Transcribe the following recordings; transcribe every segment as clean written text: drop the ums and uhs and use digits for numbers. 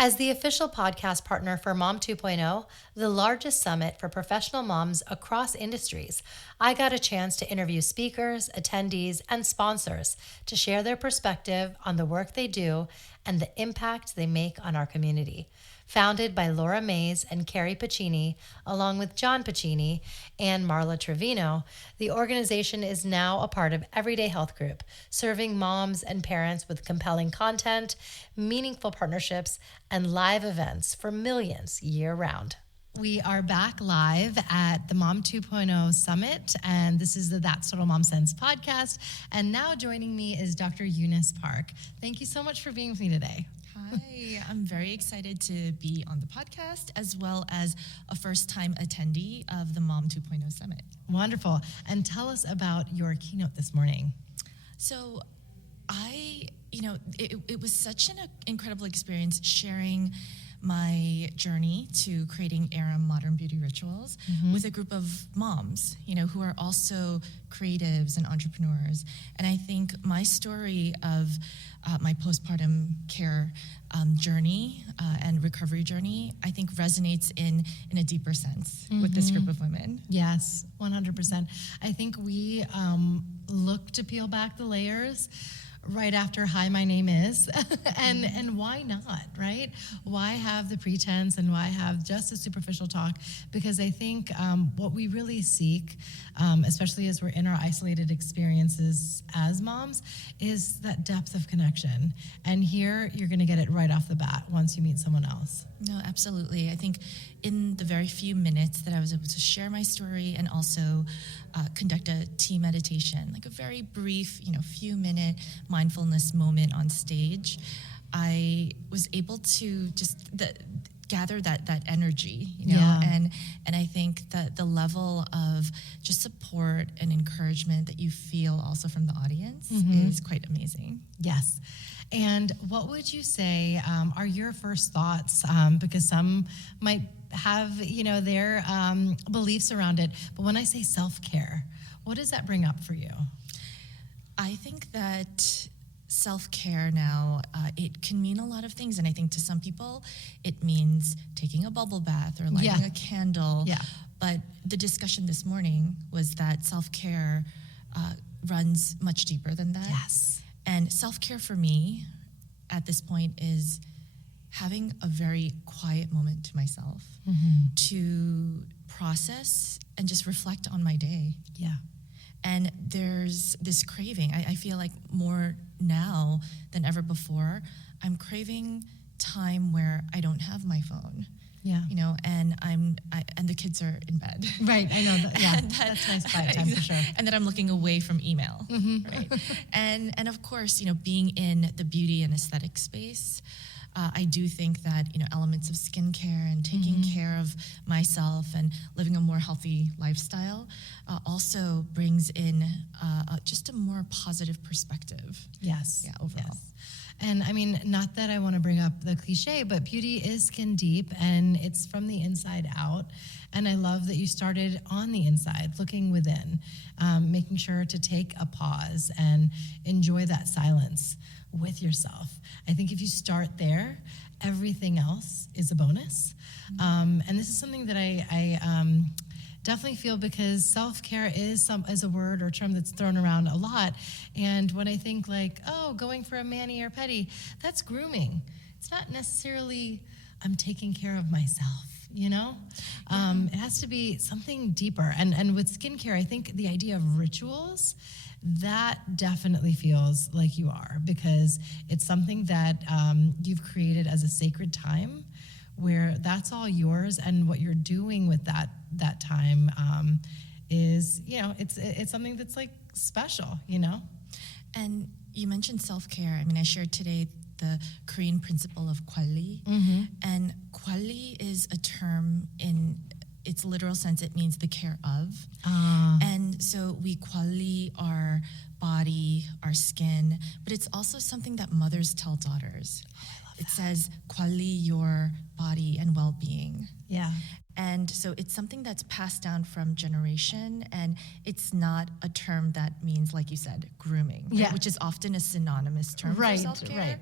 As the official podcast partner for Mom 2.0, the largest summit for professional moms across industries, I got a chance to interview speakers, attendees, and sponsors to share their perspective on the work they do and the impact they make on our community. Founded by Laura Mays and Carrie Pacini, along with John Pacini and Marla Trevino, the organization is now a part of Everyday Health Group, serving moms and parents with compelling content, meaningful partnerships, and live events for millions year-round. We are back live at the Mom 2.0 Summit, and this is the That's Total Mom Sense podcast. And now joining me is Dr. Eunice Park. Thank you so much for being with me today. Hi, I'm very excited to be on the podcast as well as a first-time attendee of the Mom 2.0 Summit. Wonderful. And tell us about your keynote this morning. So it was such an incredible experience sharing my journey to creating Aura modern beauty rituals with a group of moms, who are also creatives and entrepreneurs. And I think my story of my postpartum care journey and recovery journey, I think resonates in a deeper sense with this group of women. Yes, 100%. I think we look to peel back the layers right after Hi, my name is, and why not, right? Why have the pretense and why have just a superficial talk? Because I think what we really seek, especially as we're in our isolated experiences as moms, is that depth of connection. And here, you're gonna get it right off the bat once you meet someone else. No, absolutely. I think in the very few minutes that I was able to share my story and also conduct a tea meditation, like a very brief, few-minute mindfulness moment on stage, I was able to just gather that energy, and I think that the level of just support and encouragement that you feel also from the audience is quite amazing. Yes. And what would you say are your first thoughts? Because some might have, their beliefs around it. But when I say self-care, what does that bring up for you? I think that self-care now, it can mean a lot of things. And I think to some people, it means taking a bubble bath or lighting a candle. Yeah. But the discussion this morning was that self-care runs much deeper than that. Yes. And self-care for me at this point is having a very quiet moment to myself to process and just reflect on my day. Yeah. And there's this craving. I feel like more now than ever before, I'm craving time where I don't have my phone. Yeah. And and the kids are in bed. Right, I know that. Yeah, that's nice quiet time for sure. And then I'm looking away from email, right? And of course, being in the beauty and aesthetic space, I do think that, elements of skincare and taking care of myself and living a more healthy lifestyle also brings in just a more positive perspective. Yes. Yeah, overall. Yes. And I mean, not that I want to bring up the cliche, but beauty is skin deep and it's from the inside out. And I love that you started on the inside, looking within, making sure to take a pause and enjoy that silence with yourself. I think if you start there, everything else is a bonus. And this is something that I definitely feel, because self-care is a word or term that's thrown around a lot. And when I think going for a mani or pedi, that's grooming. It's not necessarily I'm taking care of myself, It has to be something deeper. And with skincare, I think the idea of rituals, that definitely feels like you are, because it's something that you've created as a sacred time where that's all yours, and what you're doing with that time is, it's something that's special, And you mentioned self-care. I mean, I shared today the Korean principle of kwalli, and kwalli is a term in its literal sense. It means the care of, and so we kwalli our body, our skin, but it's also something that mothers tell daughters. It says, kwalli your body and well-being. Yeah. And so it's something that's passed down from generation, and it's not a term that means, like you said, grooming, right? Yeah. Which is often a synonymous term for self-care. Right.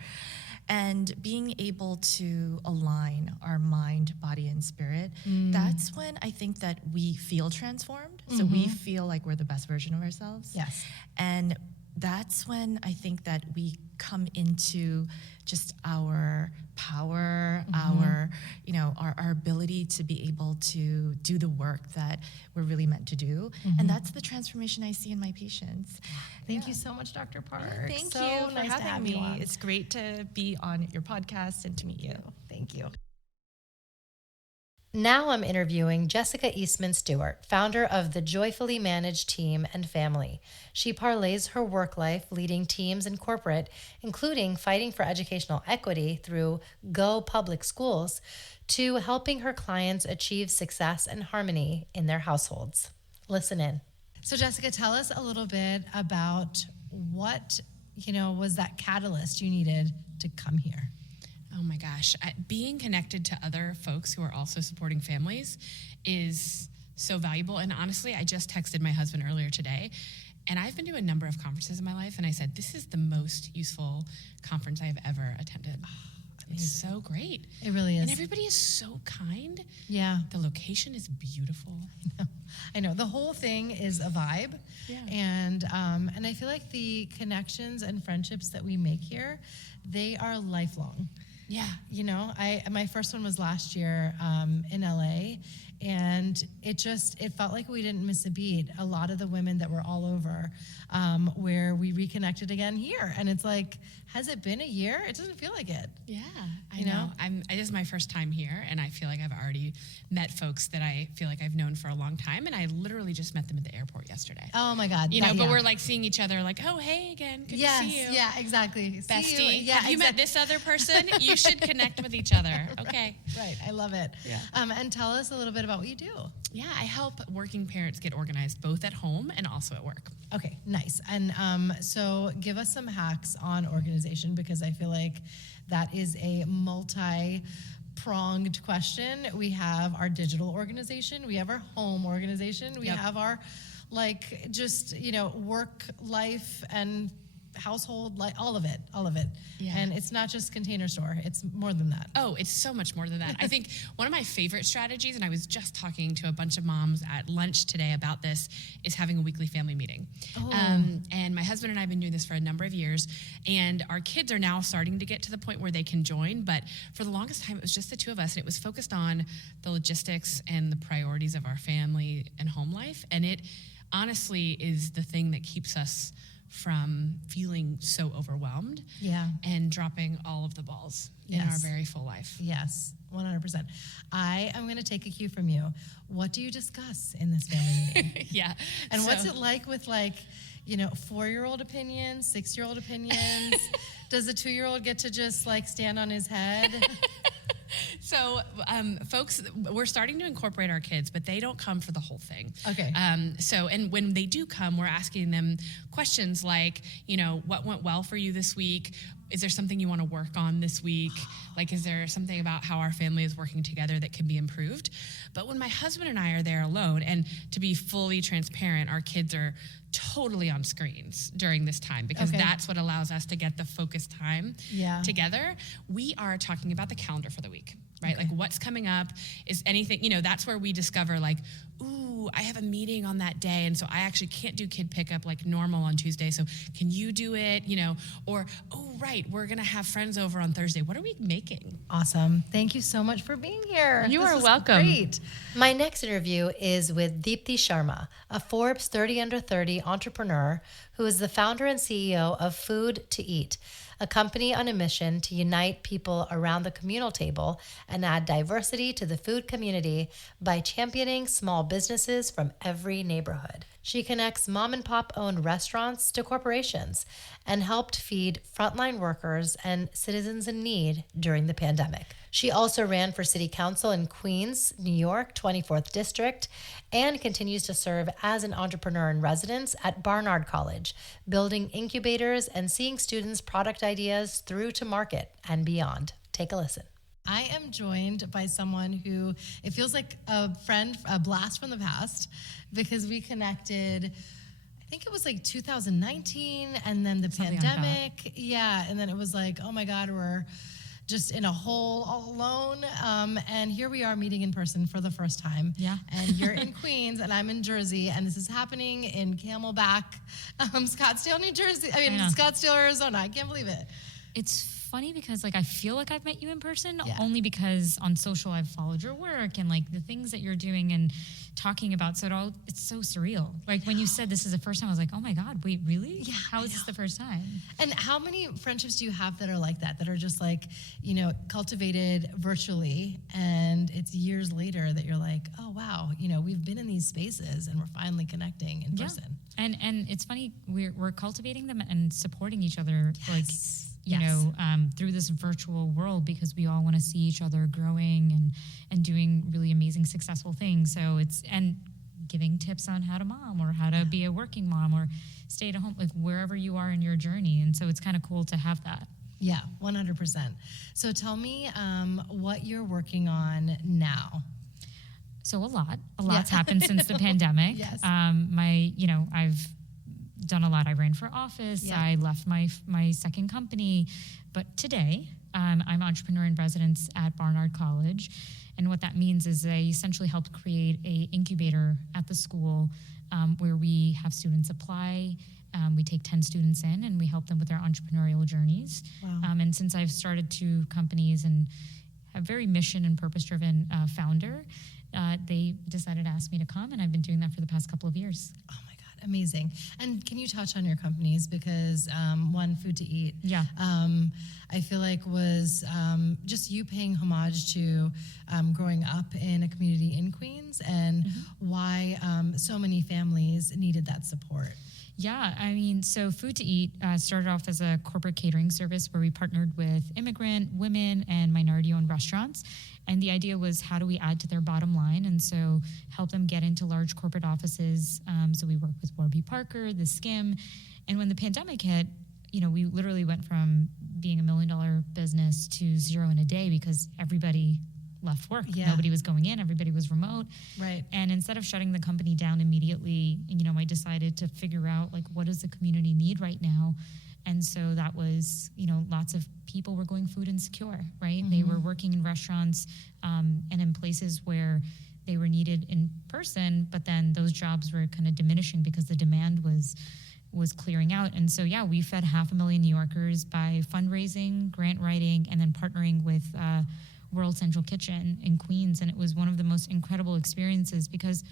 And being able to align our mind, body, and spirit, that's when I think that we feel transformed. So we feel like we're the best version of ourselves. Yes. And that's when I think that we come into just our power, our ability to be able to do the work that we're really meant to do. And that's the transformation I see in my patients. Thank you so much, Dr. Park. Thank so you for nice to having have me. you on. It's great to be on your podcast and to meet you. Thank you. Now I'm interviewing Jessica Eastman Stewart, founder of the Joyfully Managed Team and Family. She parlays her work life leading teams in corporate, including fighting for educational equity through Go Public Schools, to helping her clients achieve success and harmony in their households. Listen in. So Jessica, tell us a little bit about what, was that catalyst you needed to come here. Oh my gosh. Being connected to other folks who are also supporting families is so valuable. And honestly, I just texted my husband earlier today, and I've been to a number of conferences in my life, and I said, this is the most useful conference I have ever attended. It's so great. It really is. And everybody is so kind. Yeah. The location is beautiful. I know. The whole thing is a vibe. Yeah. And I feel like the connections and friendships that we make here, they are lifelong. Yeah. My first one was last year in LA, and it felt like we didn't miss a beat. A lot of the women that were all over, where we reconnected again here, and it's like, has it been a year? It doesn't feel like it. Yeah, I know. It is my first time here, and I feel like I've already met folks that I feel like I've known for a long time, and I literally just met them at the airport yesterday. Oh my God. But we're like seeing each other like, oh, hey again, good to see you. Yeah, exactly. Bestie, See you. Yeah, have you met this other person? You should connect with each other. Okay. Right, I love it. Yeah. And tell us a little bit about what you do. Yeah, I help working parents get organized both at home and also at work. Okay, nice. And so give us some hacks on organization, because I feel like that is a multi-pronged question. We have our digital organization, we have our home organization, we have our work life and household, like all of it. Yeah. And it's not just Container Store, it's more than that. Oh, it's so much more than that. I think one of my favorite strategies, and I was just talking to a bunch of moms at lunch today about this, is having a weekly family meeting. Oh. And my husband and I have been doing this for a number of years, and our kids are now starting to get to the point where they can join, but for the longest time, it was just the two of us, and it was focused on the logistics and the priorities of our family and home life, and it honestly is the thing that keeps us from feeling so overwhelmed and dropping all of the balls in our very full life. Yes, 100%. I am going to take a cue from you. What do you discuss in this family meeting? Yeah. And what's it like with 4-year-old opinions, 6-year-old opinions? Does the 2-year-old get to just stand on his head? So, folks, we're starting to incorporate our kids, but they don't come for the whole thing. Okay. And when they do come, we're asking them questions like, what went well for you this week? Is there something you want to work on this week? Is there something about how our family is working together that can be improved? But when my husband and I are there alone, and to be fully transparent, our kids are totally on screens during this time, because that's what allows us to get the focused time together. We are talking about the calendar for the week, right? Okay. What's coming up, is anything, that's where we discover ooh, I have a meeting on that day, and so I actually can't do kid pickup like normal on Tuesday, so can you do it? Or, oh, right, we're gonna have friends over on Thursday. What are we making? Awesome. Thank you so much for being here. You This are was welcome. Great. My next interview is with Deepti Sharma, a Forbes 30 Under 30 entrepreneur who is the founder and CEO of Food to Eat, a company on a mission to unite people around the communal table and add diversity to the food community by championing small businesses from every neighborhood. She connects mom and pop owned restaurants to corporations and helped feed frontline workers and citizens in need during the pandemic. She also ran for city council in Queens, New York, 24th District, and continues to serve as an entrepreneur in residence at Barnard College, building incubators and seeing students' product ideas through to market and beyond. Take a listen. I am joined by someone who, it feels like a friend, a blast from the past, because we connected, think it was like 2019, and then the Something like that. pandemic. Yeah, and then it was like, oh my God, we're just in a hole all alone. And here we are meeting in person for the first time. Yeah. And you're in Queens, and I'm in Jersey, and this is happening in Camelback, Scottsdale, New Jersey. I mean, know. Scottsdale, Arizona. I can't believe it. It's funny because like I feel like I've met you in person Yeah. only because on social I've followed your work and like the things that you're doing and talking about. So it's so surreal. Like when you said this is the first time, I was like, oh my God, wait, really? Yeah, How I is this know. the first time? And how many friendships do you have that are like that are just like, cultivated virtually, and it's years later that you're like, oh wow, we've been in these spaces and we're finally connecting in person. And it's funny, we're cultivating them and supporting each other Yes. through this virtual world because we all want to see each other growing and doing really amazing, successful things. So and giving tips on how to mom or how to be a working mom or stay at home, like wherever you are in your journey. And so it's kind of cool to have that. Yeah, 100%. So tell me what you're working on now. So a lot's happened since the pandemic. Yes. I've done a lot. I ran for office. Yeah. I left my second company, but today I'm entrepreneur in residence at Barnard College, and what that means is I essentially helped create a incubator at the school where we have students apply. We take 10 students in and we help them with their entrepreneurial journeys. Wow. And since I've started 2 companies and a very mission and purpose-driven founder, they decided to ask me to come, and I've been doing that for the past couple of years. Oh my God, amazing. And can you touch on your companies? Because one, Food to Eat, Yeah. I feel like was just you paying homage to growing up in a community in Queens, and why so many families needed that support. Yeah, I mean, so Food to Eat started off as a corporate catering service where we partnered with immigrant, women, and minority-owned restaurants. And the idea was, how do we add to their bottom line? And so help them get into large corporate offices. So we worked with Warby Parker, the Skim. And when the pandemic hit, we literally went from being $1 million business to 0 in a day because everybody left work. Yeah. Nobody was going in. Everybody was remote. Right. And instead of shutting the company down immediately, I decided to figure out what does the community need right now. And so that was, lots of people were going food insecure, right? They were working in restaurants and in places where they were needed in person, but then those jobs were kind of diminishing because the demand was clearing out. And so, we fed 500,000 New Yorkers by fundraising, grant writing, and then partnering with World Central Kitchen in Queens. And it was one of the most incredible experiences because,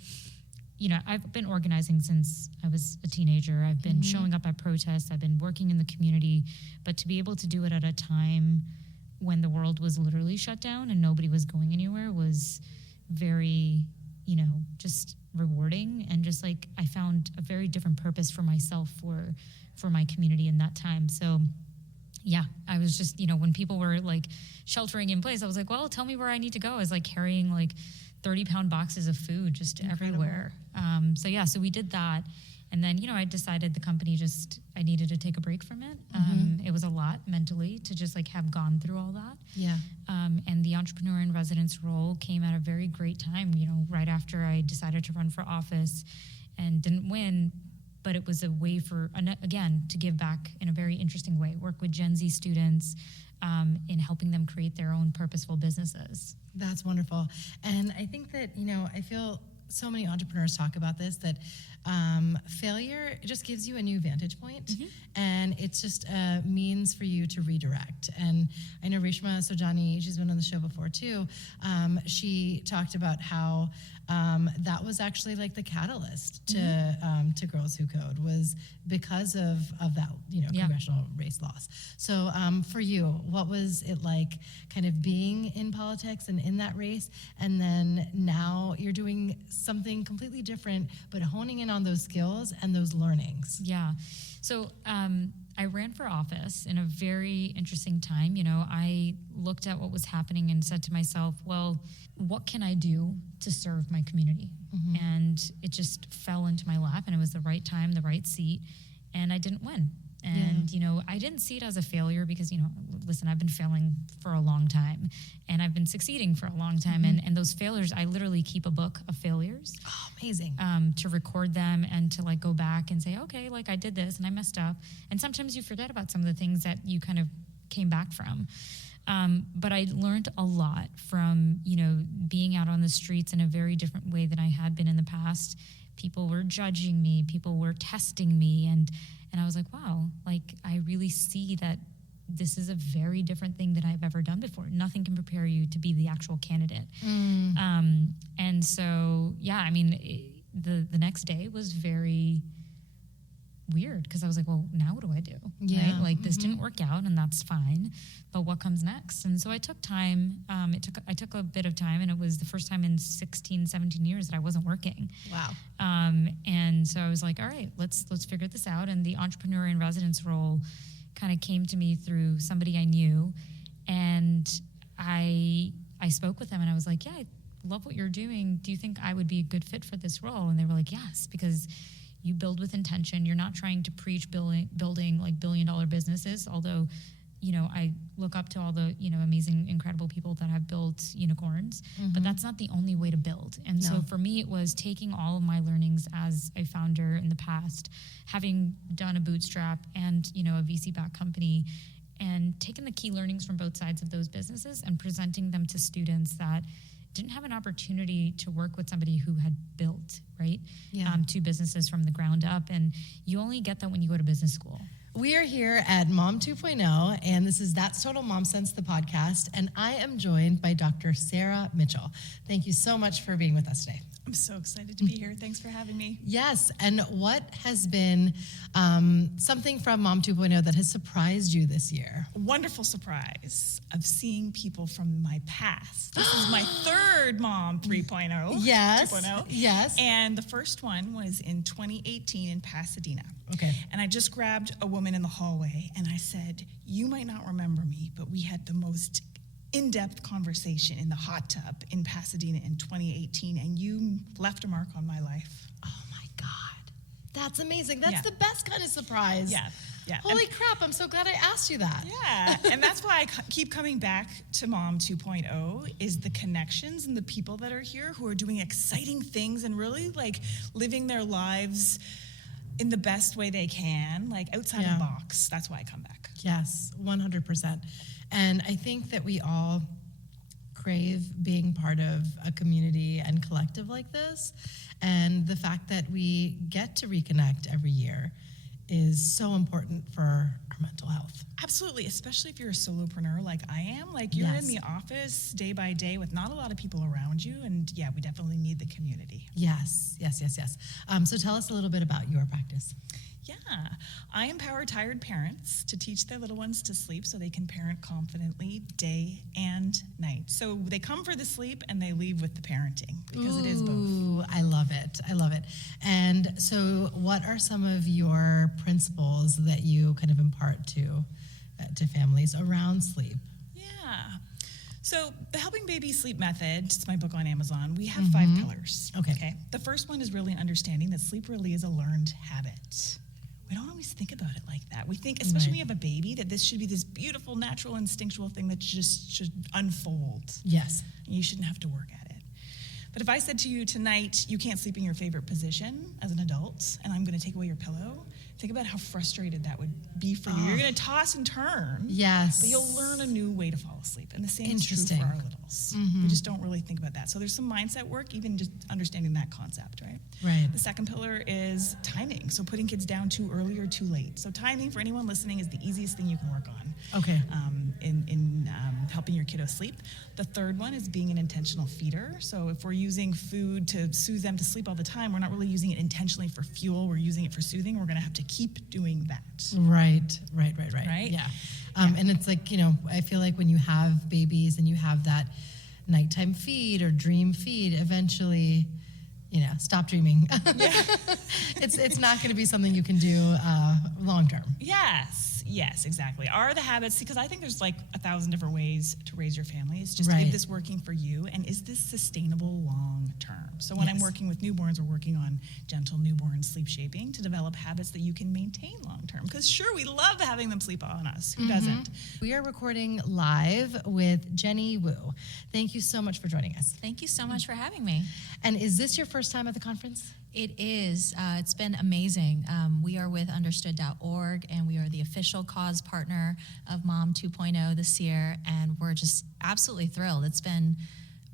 I've been organizing since I was a teenager. I've been showing up at protests. I've been working in the community. But to be able to do it at a time when the world was literally shut down and nobody was going anywhere was very, just rewarding. And just I found a very different purpose for myself, for my community in that time. So yeah, I was just, when people were sheltering in place, I was like, well, tell me where I need to go. I was carrying 30-pound boxes of food just everywhere. So we did that. And then, I decided the company I needed to take a break from it. It was a lot mentally to just have gone through all that. Yeah. And the entrepreneur in residence role came at a very great time, right after I decided to run for office and didn't win. But it was a way to give back in a very interesting way, work with Gen Z students in helping them create their own purposeful businesses. That's wonderful. And I think that, I feel so many entrepreneurs talk about this, that failure just gives you a new vantage point, and it's just a means for you to redirect. And I know Reshma Sojani, she's been on the show before too, she talked about how that was actually the catalyst to Girls Who Code, was because of that, congressional race loss. So for you, what was it like kind of being in politics and in that race, and then now you're doing something completely different, but honing in on those skills and those learnings? Yeah. So I ran for office in a very interesting time. I looked at what was happening and said to myself, well, what can I do to serve my community? And it just fell into my lap, and it was the right time, the right seat, and I didn't win. And, I didn't see it as a failure because, listen, I've been failing for a long time and I've been succeeding for a long time. And those failures, I literally keep a book of failures. Oh, amazing. To record them and to like go back and say, okay, like I did this and I messed up. And sometimes you forget about some of the things that you kind of came back from. But I learned a lot from, being out on the streets in a very different way than I had been in the past. People were judging me, people were testing me, and I was like, wow, like I really see that this is a very different thing that I've ever done before. Nothing can prepare you to be the actual candidate. And so, the next day was very weird because I was like, well, now what do I do? Yeah. Right? Like this didn't work out and that's fine, but what comes next? And so I took time. I took a bit of time, and it was the first time in 16, 17 years that I wasn't working. Wow. And so I was like, all right, let's figure this out. And the entrepreneur in residence role kind of came to me through somebody I knew, and I spoke with them and I was like, yeah, I love what you're doing. Do you think I would be a good fit for this role? And they were like, yes, because you build with intention. You're not trying to preach building like $1 billion businesses, although, I look up to all the, amazing, incredible people that have built unicorns, but that's not the only way to build. And so for me, it was taking all of my learnings as a founder in the past, having done a bootstrap and, a VC-backed company, and taking the key learnings from both sides of those businesses and presenting them to students that didn't have an opportunity to work with somebody who had built, right? Yeah. Two businesses from the ground up. And you only get that when you go to business school. We are here at Mom 2.0, and this is That's Total Mom Sense, the podcast, and I am joined by Dr. Sarah Mitchell. Thank you so much for being with us today. I'm so excited to be here. Thanks for having me. Yes, and what has been something from Mom 2.0 that has surprised you this year? A wonderful surprise of seeing people from my past. This is my third Mom 3.0. Yes, 2.0. yes. And the first one was in 2018 in Pasadena. Okay. And I just grabbed a woman in the hallway and I said, you might not remember me, but we had the most in-depth conversation in the hot tub in Pasadena in 2018, and you left a mark on my life. Oh my God. That's amazing. That's Yeah. the best kind of surprise. Yeah. Holy crap, I'm so glad I asked you that. Yeah, and that's why I keep coming back to Mom 2.0 is the connections and the people that are here who are doing exciting things and really like living their lives in the best way they can, like outside of the box. That's why I come back. Yes, 100%. And I think that we all crave being part of a community and collective like this. And the fact that we get to reconnect every year is so important for our mental health. Absolutely, especially if you're a solopreneur like I am. Like you're in the office day by day with not a lot of people around you. And yeah, we definitely need the community. Yes. So tell us a little bit about your practice. Yeah, I empower tired parents to teach their little ones to sleep so they can parent confidently day and night. So they come for the sleep and they leave with the parenting because it is both. Ooh, I love it. And so what are some of your principles that you kind of impart to families around sleep? Yeah. So the Helping Babies Sleep Method, it's my book on Amazon. We have 5 pillars. Okay. The first one is really understanding that sleep really is a learned habit. We don't always think about it like that. We think, especially when you have a baby, that this should be this beautiful, natural, instinctual thing that just should unfold. Yes. And you shouldn't have to work at it. But if I said to you tonight, you can't sleep in your favorite position as an adult, and I'm going to take away your pillow, think about how frustrated that would be for you. You're going to toss and turn. Yes. But you'll learn a new way to fall asleep. And the same is true Interesting. for our littles. We just don't really think about that. So there's some mindset work, even just understanding that concept, right? Right. The second pillar is timing. So putting kids down too early or too late. So timing, for anyone listening, is the easiest thing you can work on. Okay. In helping your kiddo sleep. The third one is being an intentional feeder. So if we're using food to soothe them to sleep all the time, we're not really using it intentionally for fuel. We're using it for soothing. We're going to have to keep doing that. Right. Right? Yeah. And it's like, I feel like when you have babies and you have that nighttime feed or dream feed, eventually, stop dreaming. It's not going to be something you can do long term. Yes. Yes, exactly. Are the habits, because I think there's like 1,000 different ways to raise your family. It's just, Right. is this working for you? And is this sustainable long term? So when I'm Yes. working with newborns, we're working on gentle newborn sleep shaping to develop habits that you can maintain long term. Because sure, we love having them sleep on us. Who doesn't? We are recording live with Jenny Wu. Thank you so much for joining us. Thank you so much for having me. And is this your first time at the conference? It is. It's been amazing. We are with understood.org, and we are the official cause partner of Mom 2.0 this year, and we're just absolutely thrilled. It's been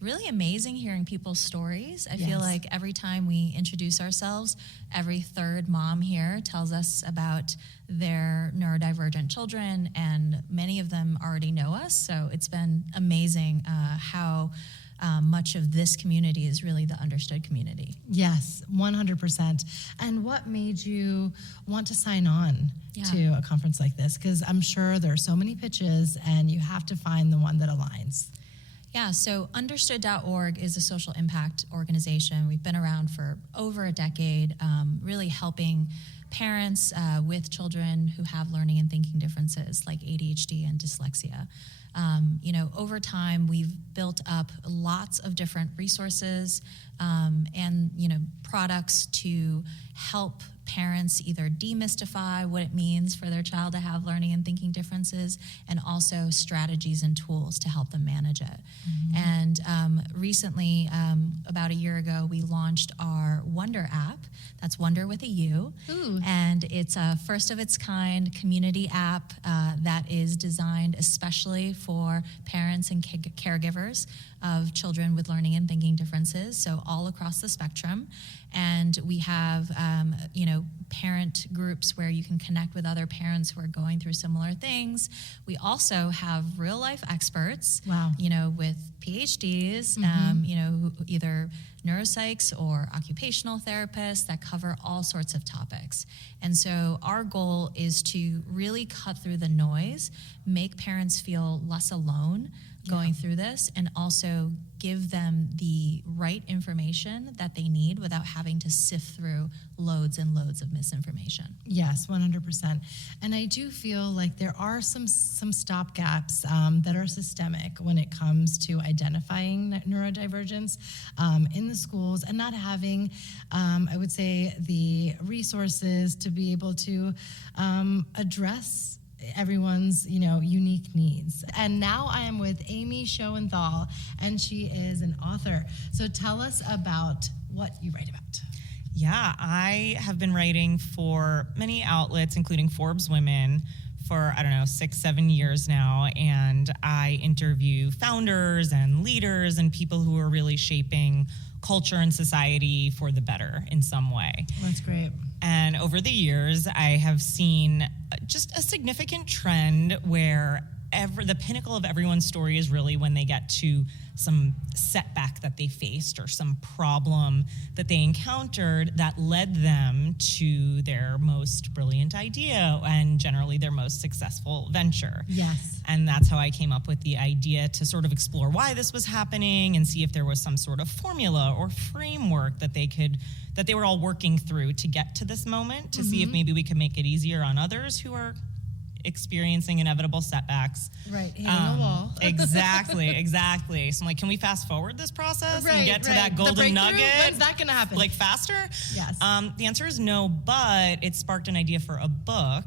really amazing hearing people's stories. I feel Yes. like every time we introduce ourselves, every third mom here tells us about their neurodivergent children, and many of them already know us. So it's been amazing how much of this community is really the understood community. Yes, 100%. And what made you want to sign on Yeah. to a conference like this? Because I'm sure there are so many pitches and you have to find the one that aligns. Yeah, so understood.org is a social impact organization. We've been around for over a decade, really helping parents with children who have learning and thinking differences like ADHD and dyslexia. Over time, we've built up lots of different resources and, products to help parents either demystify what it means for their child to have learning and thinking differences, and also strategies and tools to help them manage it. And recently, about a year ago, we launched our Wonder app. That's Wonder with a U. Ooh. And it's a first of its kind community app that is designed especially for parents and caregivers of children with learning and thinking differences, so all across the spectrum. And we have, parent groups where you can connect with other parents who are going through similar things. We also have real life experts, Wow. with PhDs, who either neuropsychs or occupational therapists that cover all sorts of topics. And so our goal is to really cut through the noise, make parents feel less alone going through this, and also give them the right information that they need without having to sift through loads and loads of misinformation. Yes, 100%. And I do feel like there are some stopgaps that are systemic when it comes to identifying neurodivergence in the schools, and not having, I would say, the resources to be able to address everyone's unique needs. And now I am with Amy Shoenthal, and she is an author. So tell us about what you write about. Yeah, I have been writing for many outlets, including Forbes Women, for, 6-7 years now. And I interview founders and leaders and people who are really shaping culture and society for the better in some way. That's great. And over the years, I have seen just a significant trend where the pinnacle of everyone's story is really when they get to some setback that they faced or some problem that they encountered that led them to their most brilliant idea and generally their most successful venture. Yes. And that's how I came up with the idea to sort of explore why this was happening and see if there was some sort of formula or framework that they were all working through to get to this moment, to see if maybe we could make it easier on others who are experiencing inevitable setbacks. Right, hitting a wall. Exactly. So I'm like, can we fast forward this process and get to that golden nugget? When's that going to happen? Like faster? Yes. The answer is no, but it sparked an idea for a book,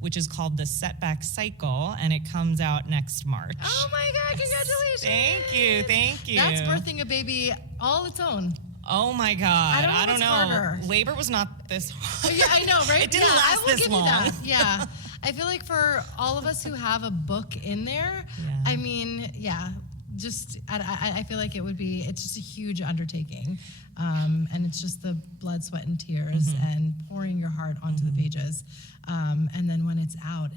which is called The Setback Cycle, and it comes out next March. Oh my God, congratulations. Thank you. That's birthing a baby all its own. Oh my God. I don't know what's harder. Labor was not this hard. Yeah, I know, right? It didn't I last will this give long. You that. Yeah. I feel like for all of us who have a book in there, Yeah. I mean, yeah, just, I feel like it's just a huge undertaking. And it's just the blood, sweat, and tears and pouring your heart onto the pages. And then when it's out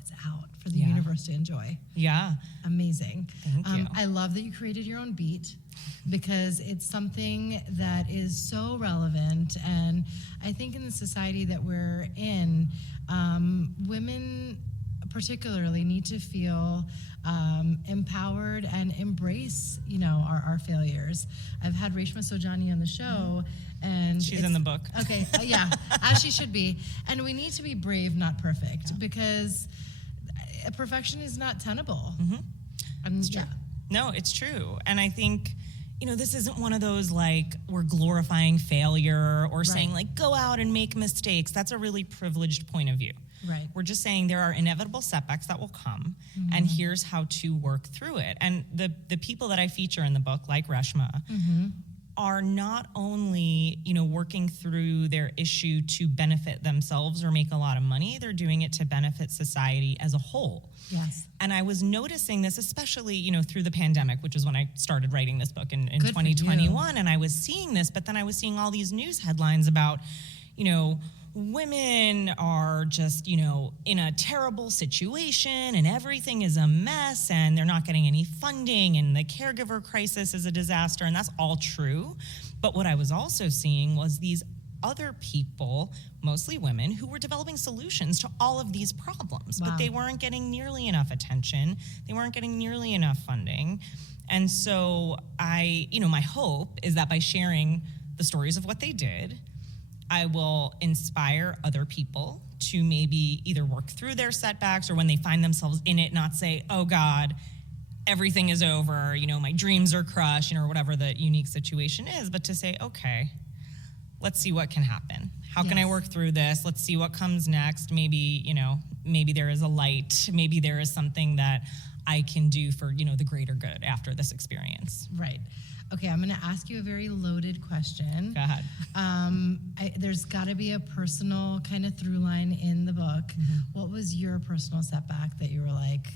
for the universe to enjoy. Yeah. Amazing. Thank you. I love that you created your own beat, because it's something that is so relevant. And I think in the society that we're in, women particularly need to feel empowered and embrace, our failures. I've had Reshma Sojani on the show, and She's in the book. Okay, yeah, as she should be. And we need to be brave, not perfect, because perfection is not tenable. It's true. No, it's true. And I think, this isn't one of those like we're glorifying failure or saying like go out and make mistakes. That's a really privileged point of view. Right. We're just saying there are inevitable setbacks that will come, and here's how to work through it. And the people that I feature in the book, like Reshma, are not only, working through their issue to benefit themselves or make a lot of money, they're doing it to benefit society as a whole. Yes. And I was noticing this, especially, through the pandemic, which is when I started writing this book in 2021. And I was seeing this, but then I was seeing all these news headlines about, women are just, in a terrible situation and everything is a mess and they're not getting any funding and the caregiver crisis is a disaster. And that's all true. But what I was also seeing was these other people, mostly women, who were developing solutions to all of these problems, but they weren't getting nearly enough attention. They weren't getting nearly enough funding. And so my hope is that by sharing the stories of what they did, I will inspire other people to maybe either work through their setbacks or when they find themselves in it, not say, oh God, everything is over, my dreams are crushed, or whatever the unique situation is, but to say, okay, let's see what can happen. How can I work through this? Let's see what comes next. Maybe, maybe there is a light. Maybe there is something that I can do for, the greater good after this experience. Right. Okay, I'm going to ask you a very loaded question. Go ahead. There's got to be a personal kind of through line in the book. What was your personal setback that you were like,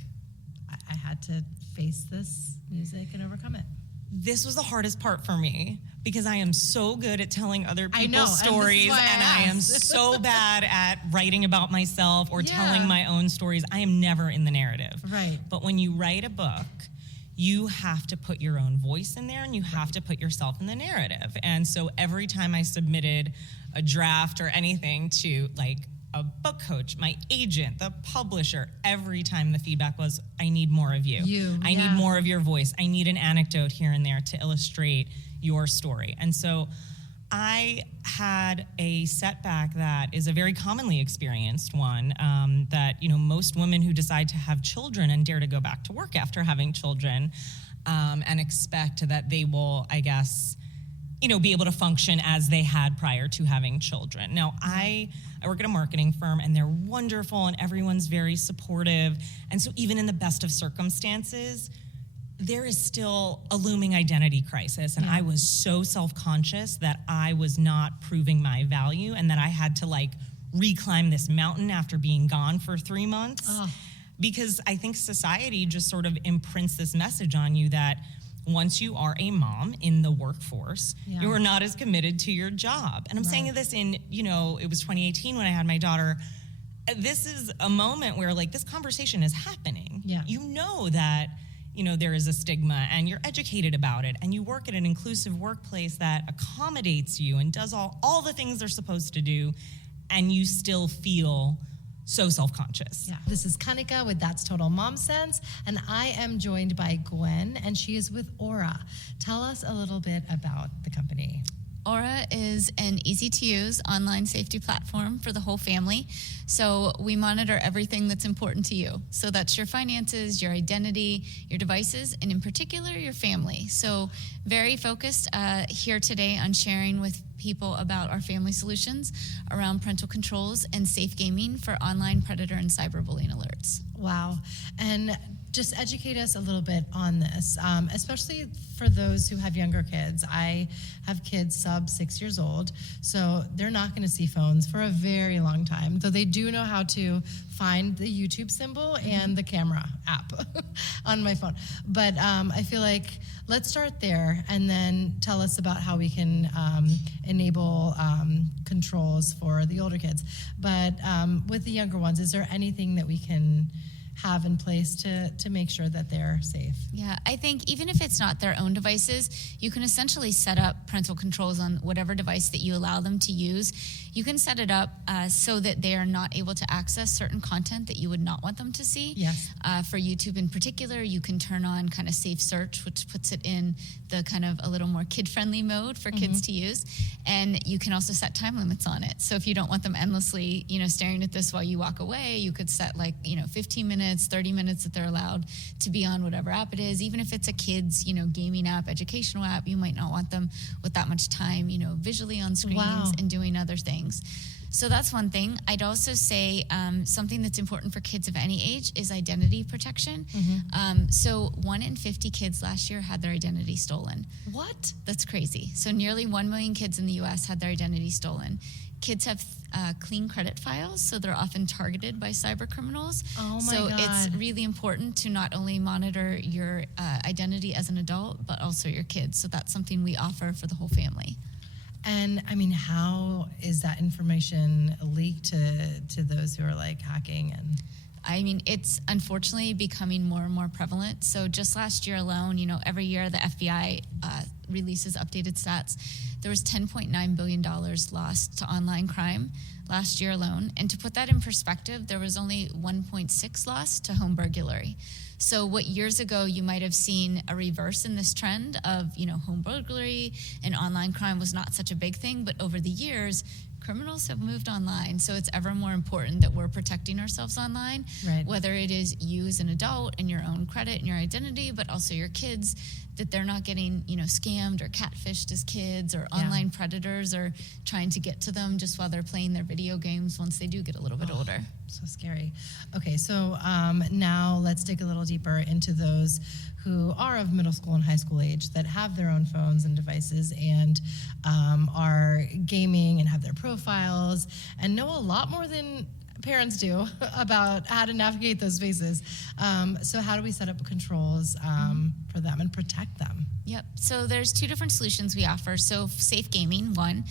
I had to face this music and overcome it? This was the hardest part for me because I am so good at telling other people's stories, and I am so bad at writing about myself or telling my own stories. I am never in the narrative. Right. But when you write a book, you have to put your own voice in there and you have to put yourself in the narrative. And so every time I submitted a draft or anything to like a book coach, my agent, the publisher, every time the feedback was, I need more of you. I need more of your voice. I need an anecdote here and there to illustrate your story. And so I had a setback that is a very commonly experienced one, that, most women who decide to have children and dare to go back to work after having children, and expect that they will, I guess, be able to function as they had prior to having children. Now, I work at a marketing firm and they're wonderful and everyone's very supportive. And so even in the best of circumstances, there is still a looming identity crisis. And I was so self-conscious that I was not proving my value and that I had to reclimb this mountain after being gone for 3 months. Because I think society just sort of imprints this message on you that once you are a mom in the workforce, you are not as committed to your job. And I'm saying this in, it was 2018 when I had my daughter. This is a moment where this conversation is happening. You know that there is a stigma and you're educated about it and you work at an inclusive workplace that accommodates you and does all the things they're supposed to do, and you still feel so self-conscious. This is Kanika with That's Total Mom Sense, and I am joined by Gwen, and she is with Aura. Tell us a little bit about the company. Aura is an easy-to-use online safety platform for the whole family. So we monitor everything that's important to you. So that's your finances, your identity, your devices, and in particular, your family. So very focused here today on sharing with people about our family solutions around parental controls and safe gaming for online predator and cyberbullying alerts. Wow. And just educate us a little bit on this, especially for those who have younger kids. I have kids sub 6 years old, so they're not going to see phones for a very long time, though they do know how to find the YouTube symbol and the camera app on my phone. But I feel like let's start there and then tell us about how we can enable controls for the older kids. But with the younger ones, is there anything that we can have in place to make sure that they're safe? Yeah, I think even if it's not their own devices, you can essentially set up parental controls on whatever device that you allow them to use. You can set it up so that they are not able to access certain content that you would not want them to see. Yes. For YouTube in particular, you can turn on kind of safe search, which puts it in the kind of a little more kid-friendly mode for kids to use. And you can also set time limits on it. So if you don't want them endlessly, staring at this while you walk away, you could set 15 minutes minutes, 30 minutes that they're allowed to be on whatever app it is. Even if it's a kid's, gaming app, educational app, you might not want them with that much time, visually on screens and doing other things. So that's one thing. I'd also say something that's important for kids of any age is identity protection. So 1 in 50 kids last year had their identity stolen. What? That's crazy. So nearly 1 million kids in the US had their identity stolen. Kids have clean credit files, so they're often targeted by cyber criminals. Oh my so God. it's really important to not only monitor your identity as an adult, but also your kids. So that's something we offer for the whole family. And I mean, how is that information leaked to those who are like hacking and? I mean, it's unfortunately becoming more and more prevalent. So just last year alone, every year the FBI releases updated stats. There was $10.9 billion lost to online crime last year alone. And to put that in perspective, there was only 1.6 lost to home burglary. So what years ago you might have seen a reverse in this trend of, home burglary and online crime was not such a big thing, but over the years, criminals have moved online. So it's ever more important that we're protecting ourselves online, Right. whether it is you as an adult and your own credit and your identity, but also your kids, that they're not getting, scammed or catfished as kids, or online predators are trying to get to them just while they're playing their video games once they do get a little bit older. So scary. Okay, so now let's dig a little deeper into those who are of middle school and high school age that have their own phones and devices and are gaming and have their profiles and know a lot more than parents do about how to navigate those spaces. So how do we set up controls for them and protect them? Yep. So there's 2 different solutions we offer. So safe gaming, one,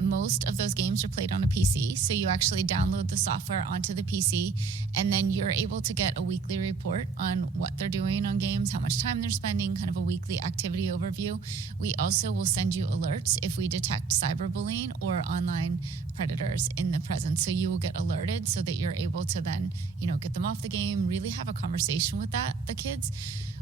most of those games are played on a PC. So you actually download the software onto the PC, and then you're able to get a weekly report on what they're doing on games, how much time they're spending, kind of a weekly activity overview. We also will send you alerts if we detect cyberbullying or online predators in the presence. So you will get alerted so that you're able to then, get them off the game, really have a conversation with the kids.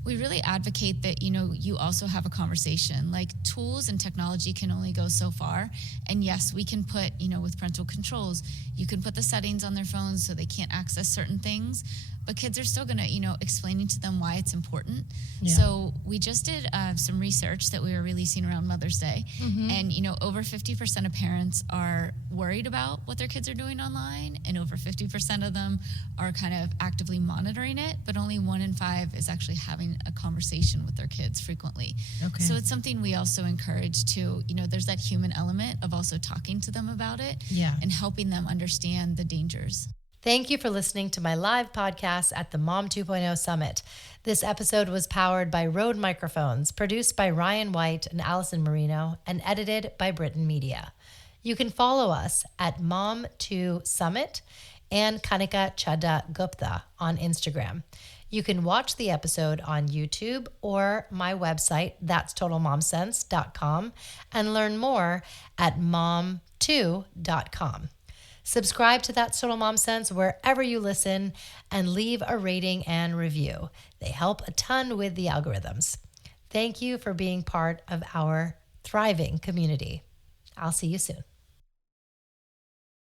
We really advocate that, you also have a conversation. Like, tools and technology can only go so far. And yes, we can put, with parental controls, you can put the settings on their phones so they can't access certain things. But kids are still going to, explaining to them why it's important. Yeah. So we just did some research that we were releasing around Mother's Day. And, over 50% of parents are worried about what their kids are doing online. And over 50% of them are kind of actively monitoring it. But only 1 in 5 is actually having a conversation with their kids frequently. Okay. So it's something we also encourage to, there's that human element of also talking to them about it. Yeah. And helping them understand the dangers. Thank you for listening to my live podcast at the Mom 2.0 Summit. This episode was powered by Rode Microphones, produced by Ryan White and Allison Marino, and edited by Britain Media. You can follow us at Mom2Summit and Kanika Chadda Gupta on Instagram. You can watch the episode on YouTube or my website, that'stotalmomsense.com, and learn more at mom2.com. Subscribe to That's Total Mom Sense wherever you listen and leave a rating and review. They help a ton with the algorithms. Thank you for being part of our thriving community. I'll see you soon.